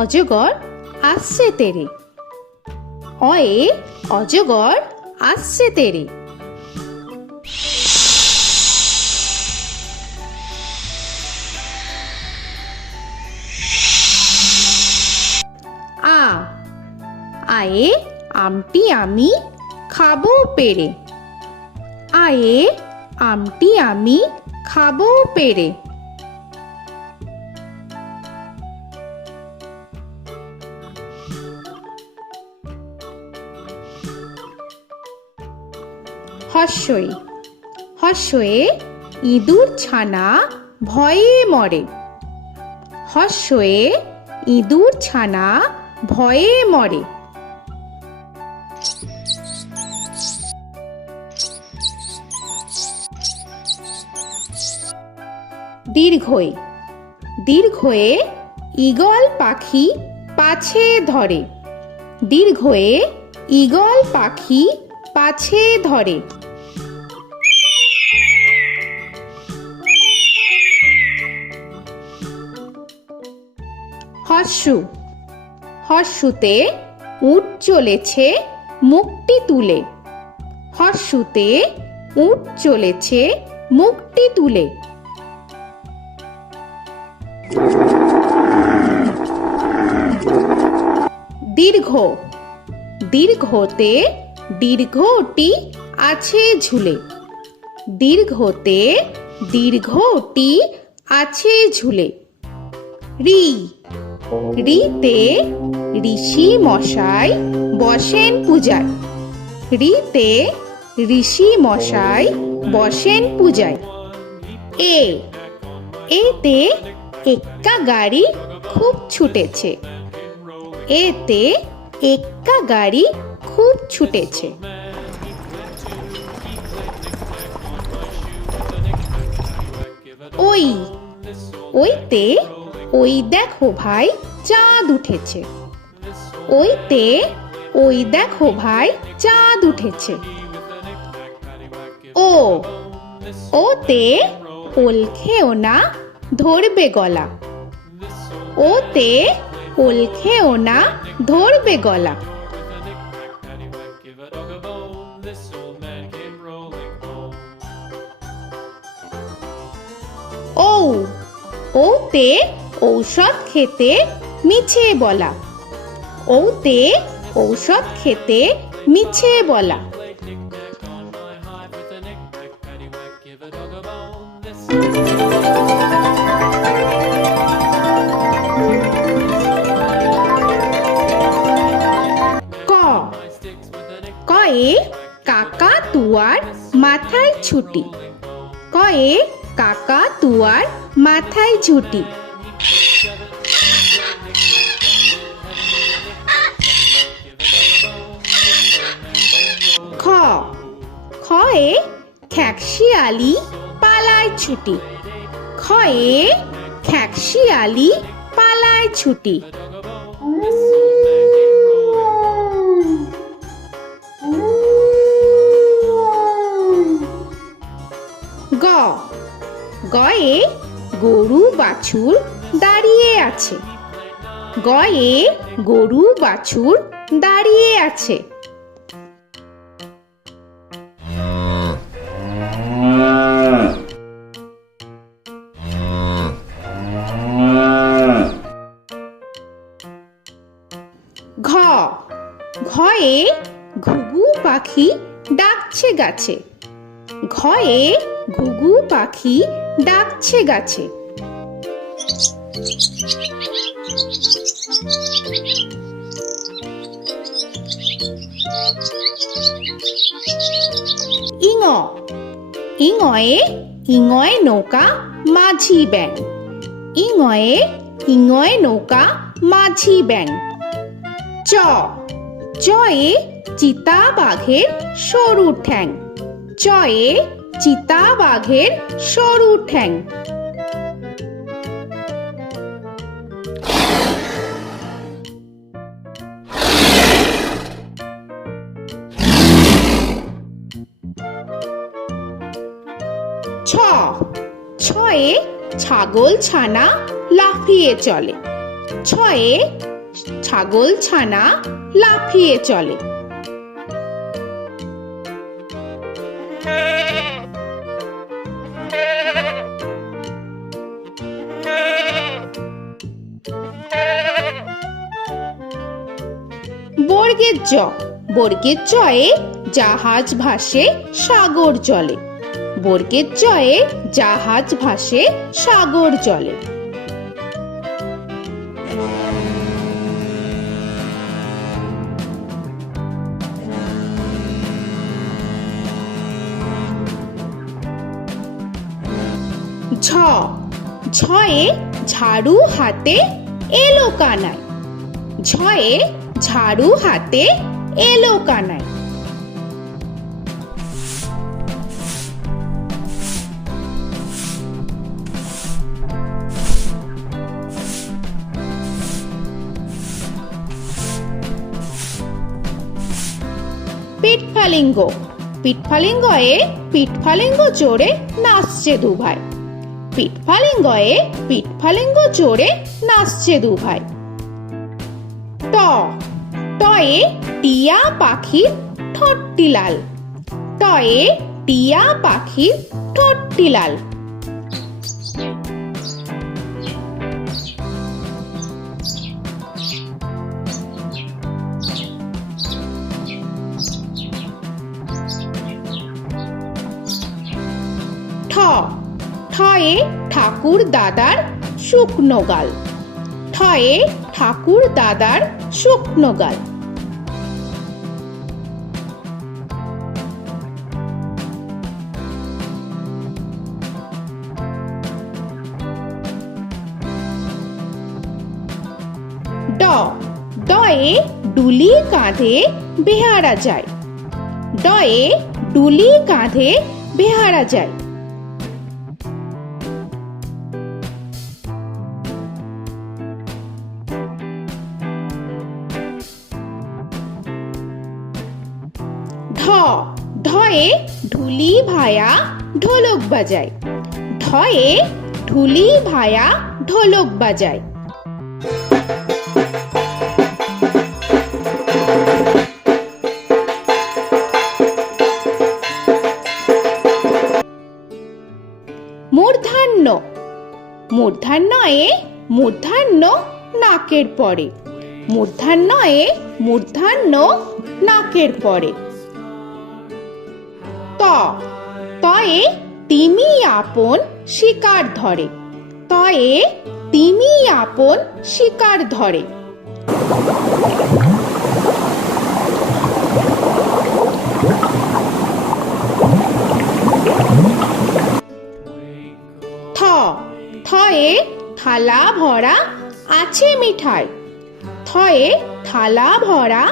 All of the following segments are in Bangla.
অজগর আসছে তেরে। অয়ে অজগর আসছে তেরে। আ আয়ে আমটি আমি খাবো পেরে। আয়ে আমটি আমি খাবো পেরে। হর্ষই হর্ষয়ে ইঁদুর ছানা ভয়ে মরে। হর্ষয়ে ইঁদুর ছানা ভয়ে মরে। দীর্ঘই দীর্ঘয়ে ঈগল পাখি পাছে ধরে। দীর্ঘয়ে ঈগল পাখি পাছে ধরে। হর্ষু হর্ষুতে উট চলেছে মুখটি তুলে। হর্ষুতে উট চলেছে মুখটি তুলে। দীর্ঘ দীর্ঘতে দীর্ঘটি আছে ঝুলে। দীর্ঘতে দীর্ঘটি আছে ঝুলে। রি রিতে ঋষি মশাই বসেন পূজায়। রিতে ঋষি মশাই বসেন পূজায়। এ এতে এক্কা গাড়ি খুব ছুটেছে। এতে এক্কা গাড়ি খুব ছুটেছে। ওই ওইতে ওই দেখো ভাই চাঁদ উঠেছে। ওইতে ওই দেখো ভাই চাঁদ উঠেছে। ও ওতে ওল খেও না ধরবে গলা। ওতে ওল খেও না ধরবে গলা। ও ওতে ঔষধ খেতে মিছে বলা। ওতে ঔষধ খেতে মিছে বলা। ক কয়ে কাকা তুয়ার মাথায় ছুটি। কয়ে কাকা তুয়ার মাথায় ঝুটি। খ খয়ে খ্যাকশিয়ালি পালায় ছুটি। খয়ে খ্যাকশিয়ালি পালায় ছুটি। গ গয়ে গরু বাছুর দাঁড়িয়ে আছে। গয়ে গরু বাছুর দাঁড়িয়ে আছে। ঘ ঘয়ে ঘুঘু পাখি ডাকছে গাছে। ঘয়ে ঘুঘু পাখি ডাকছে গাছে। ইঙ ইঙয়ে ইঙয় নৌকা মাঝি ব্যাং। ইঙয়ে ইঙয় নৌকা মাঝি ব্যাং। চ চয়ে চিতা বাঘের সরু ঠ্যাং। চয়ে চিতা বাঘের সরু ঠ্যাং। ছ ছয়ে ছাগল ছানা লাফিয়ে চলে। ছয়ে ছাগল ছানা লাফিয়ে চলে। বর্গের জ, বর্গের জয়ে জাহাজ ভাসে সাগর জলে। বর্গের জয়ে জাহাজ ভাসে সাগর জলে। ঝ, ঝয়ে ঝাড়ু হাতে এলো কানাই। ঝয়ে ঝাড়ু হাতে এলো কানাই। পিঠফালিঙ্গ, পিঠফালিঙ্গয়ে পিঠফালিঙ্গ চড়ে নাচছে দুভাই। পিঠফালিঙ্গয়ে পিঠফালিঙ্গ চড়ে নাচছে দুভাই। ট, টয়ে টিয়া পাখির ঠোঁটটি লাল। টয়ে টিয়া পাখির ঠোঁটটি লাল। ঠ, ঠয়ে ঠাকুর দাদার শুকনো গাল। ঠয়ে ঠাকুর দাদার শুকনো গাল। ড, ডয়ে ডুলি কাঁধে বেহারা যায়। ডয়ে ডুলি কাঁধে বেহারা যায়। ঢ, ঢয়ে ঢুলি ভায়া ঢোলক বাজায়। ঢয়ে ঢুলি ভায়া ঢোলক বাজায়। মূর্ধন্য, মূর্ধন্যয়ে মূর্ধন্য নাকের পরে। মূর্ধন্যয়ে মূর্ধন্য নাকের পরে। ত, তয়ে তিমি আপন শিকার ধরে। তয়ে তিমি আপন শিকার ধরে। থ, থয়ে থালা ভরা আছে মিঠাই। থয়ে থালা ভরা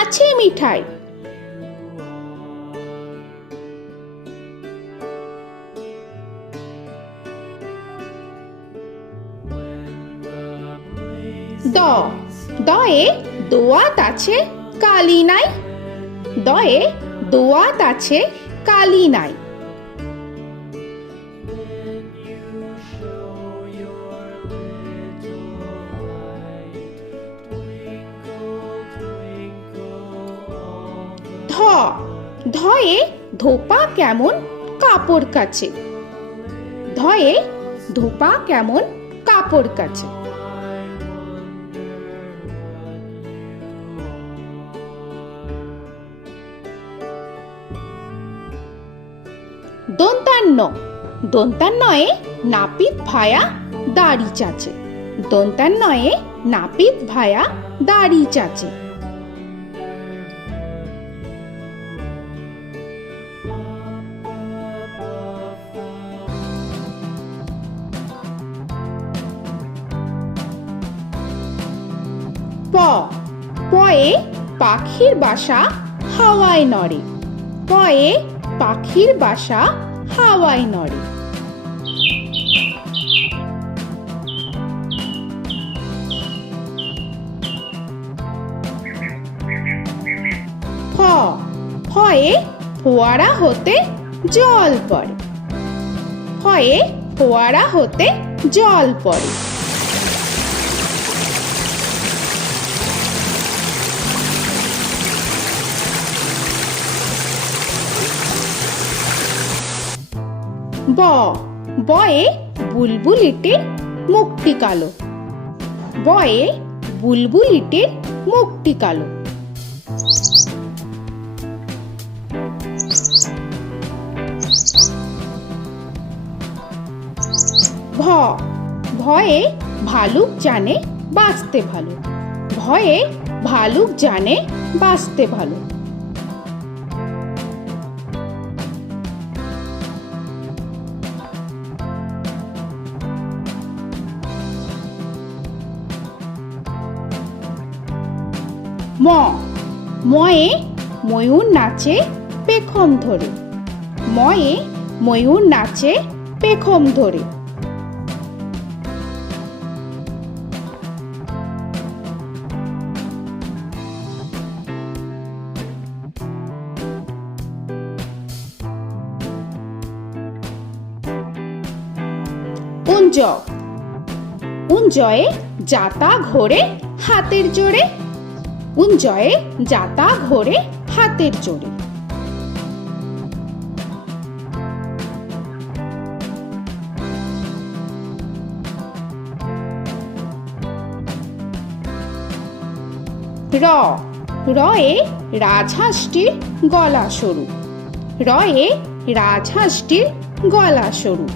আছে মিঠাই। দ, দয়ে দোয়াত আছে কালি নাই। দয়ে দোয়াত আছে কালি নাই। ধ, ধয়ে ধোপা কেমন কাপড় কাচে। ধয়ে ধোপা কেমন কাপড় কাচে। দন্তান্ন, দন্তান্নয়ে নাপিত ভায়া দাড়ি চাচে। দন্তান্নয়ে নাপিত ভায়া দাড়ি চাচে। প, পয়ে পাখির বাসা হাওয়ায় নড়ে। পয়ে পাখির বাসা হাওয়ায় নড়ে। ফ, ফয়ে ফোয়ারা হতে জল পড়ে। ফয়ে ফোয়ারা হতে জল পড়ে। ব বয়ে বুলবুলিটির মুখটি কালো। বয়ে বুলবুলিটির মুখটি কালো। ভ ভয়ে ভালুক জানে বাঁচতে ভালো। ভয়ে ভালুক জানে বাঁচতে ভালো। ম ময়ে ময়ূর নাচে পেখম ধরে। ময়ে ময়ূর নাচে পেখম ধরে। উঞ্জ উঞ্জয়ে যাতা ঘোরে হাতের জোরে। উঞ্জয়ে যাতা ঘোরে হাতের জোরে। র রয়ে রাজহাঁসটির গলা সরু। রয়ে রাজহাঁসটির গলা সরু।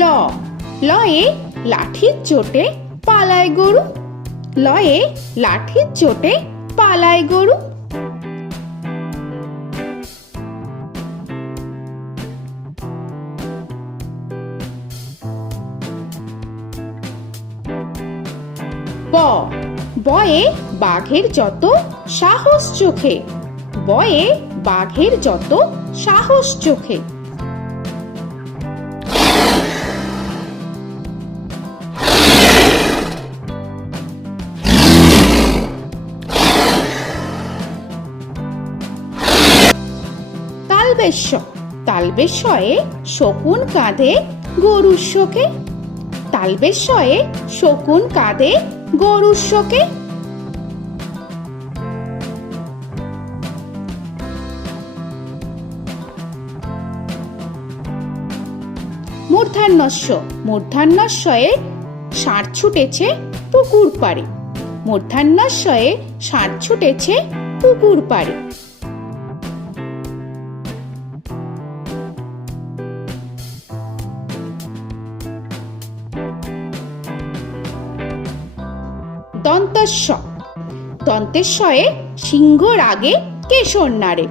ল লয়ে লাঠির চোটে পালায় গরু। লয়ে লাঠির চোটে পালায় গরু। ব বয়ে বাঘের যত সাহস চোখে। বয়ে বাঘের যত সাহস চোখে। তালবেশ্য তালবেশ্যয়ে শকুন কাঁধে গরুর শোকে। তালবেশ্যয়ে শকুন কাঁধে গরুর শোকে। মূর্ধন্যস্য মূর্ধন্যস্বয়ে ষাঁড় ছুটেছে পুকুর পাড়ে। মূর্ধন্যস্বয়ে ষাঁড় ছুটেছে পুকুর পাড়ে। দন্তস্ব দন্তেশ্বয়ে সিংহর আগে কেশর নাড়ে।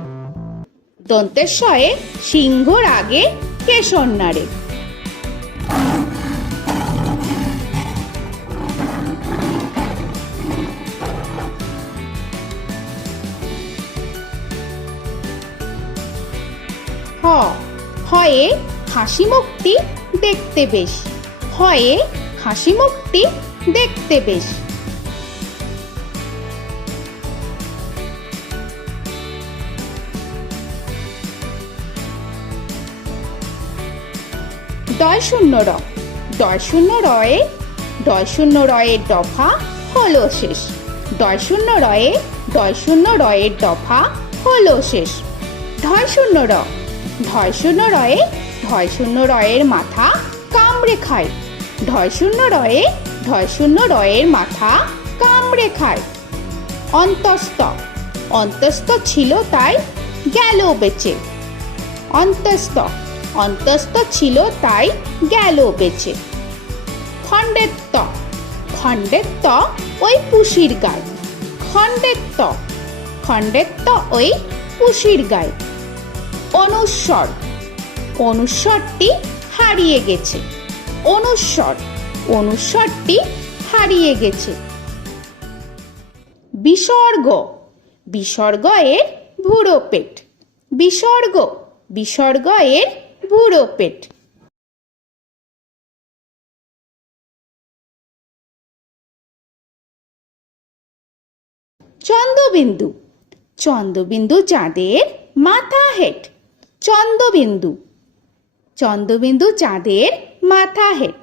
দন্তেশ্বয়ে সিংহর আগে কেশর নাড়ে। হ হয়ে হাসি মুখটি দেখতে বেশ। হয়ে হাসি মুখটি দেখতে বেশ। ডয় শূন্য র ডয় শূন্য রয়ে ডয় শূন্য রয়ের দফা হলো শেষ। ডয় শূন্য রয়ে ডয় শূন্য রয়ের দফা হলো শেষ। ঢয় শূন্য র ঢয় শূন্য রয়ে ঢয় শূন্য রয়ের মাথা কামড়ে খায়। ঢয় শূন্য রয়ে ঢয় শূন্য রয়ের মাথা কামড়ে খায়। অন্তস্থ অন্তস্থ ছিল তাই গেল বেঁচে। অন্তস্থ অন্তস্থ ছিল তাই গেল বেঁচে। খণ্ডেত্ব খণ্ডেত্ব ওই পুষির গায়। খণ্ডেত্ব খণ্ডেত্ব ওই পুষির গায়। অনুস্বর অনুস্বরটি হারিয়ে গেছে। অনুস্বর অনুস্বরটি হারিয়ে গেছে। বিসর্গ বিসর্গ এর ভুরো পেট। বিসর্গ বিসর্গ এর ভুরো পেট। চন্দ্রবিন্দু চন্দ্রবিন্দু চাঁদের মাথা হেট। চন্দ্রবিন্দু চন্দ্রবিন্দু চাঁদের মাথা হেড।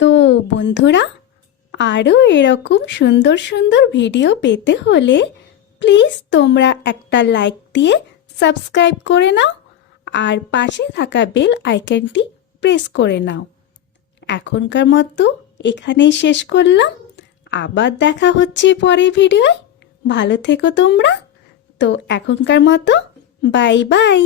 তো বন্ধুরা, আরও এরকম সুন্দর সুন্দর ভিডিও পেতে হলে প্লিজ তোমরা একটা লাইক দিয়ে সাবস্ক্রাইব করে নাও আর পাশে থাকা বেল আইকনটি প্রেস করে নাও। এখনকার মতো এখানেই শেষ করলাম। আবার দেখা হচ্ছে পরের ভিডিওয়। ভালো থেকো তোমরা। তো এখনকার মতো বাই বাই।